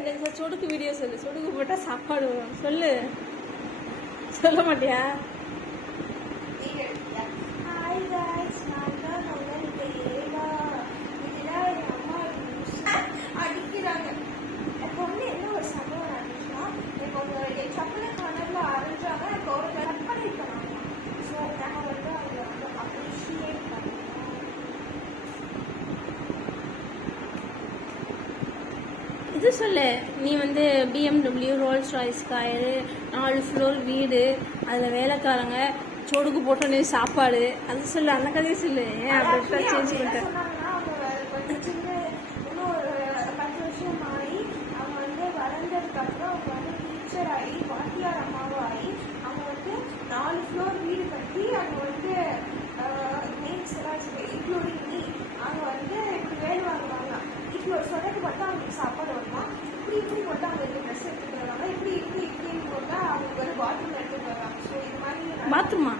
இந்த சொடுக்கு வீடியோ சொல்லு. சொடுக்கு போட்டால் சாப்பாடு வரும். சொல்லு. சொல்ல மாட்டியா? ஹாய் காய்ஸ், நான் தான் உங்கள் இந்த ஏவா. இதெல்லாம் எங்கள் அம்மா அடிக்கிறாங்க. இப்போ வந்து என்ன ஒரு சம்பவம் நடந்துச்சுன்னா, இப்போ என் சப்பலை கணரில் அரைஞ்சாங்க. இப்போ ஒரு கற்பனை பண்ணாங்க. ஸோ நம்ம வந்து அதை வந்து அப்ரிஷியேட் பண்ணணும். இது சொல்லு. நீ வந்து BMW Rolls Royce car, 4 floor வீடு, அதில் வேலைக்காரங்க, சொடுக்கு போட்டோன்னே சாப்பாடு, அது சொல்லு. அந்த கதையை சொல்லு. ஏன் அப்படி சேஞ்ச் பண்ணிட்டேன்? சொன்னாங்கன்னா அவங்க சின்ன இன்னும் ஒரு 10 வருஷம் ஆகி அவங்க வந்து வளர்ந்ததுக்கப்புறம் அவங்க வந்து டீச்சர் ஆகி வாத்தியார் அம்மாவும் ஆகி அவங்க வந்து 4 ஃப்ளோர் வீடு கட்டி அவங்க வந்து மீன்ஸ் இன்க்ளூடிங் மீ அவங்க வந்து இப்படி வேலை வாங்குவாங்க. இப்படி ஒரு சொடக்கு பார்த்தா அவங்களுக்கு சாப்பாடு வருமா, இப்படி போட்டு அவங்க வந்து ட்ரெஸ் எடுத்துட்டு வருவாங்க, இப்படின்னு போட்டால் அவங்க ஒரு பாத்ரூம் எடுத்துட்டு வருவாங்க. ஸோ இது மாதிரி பாத்ரூமா?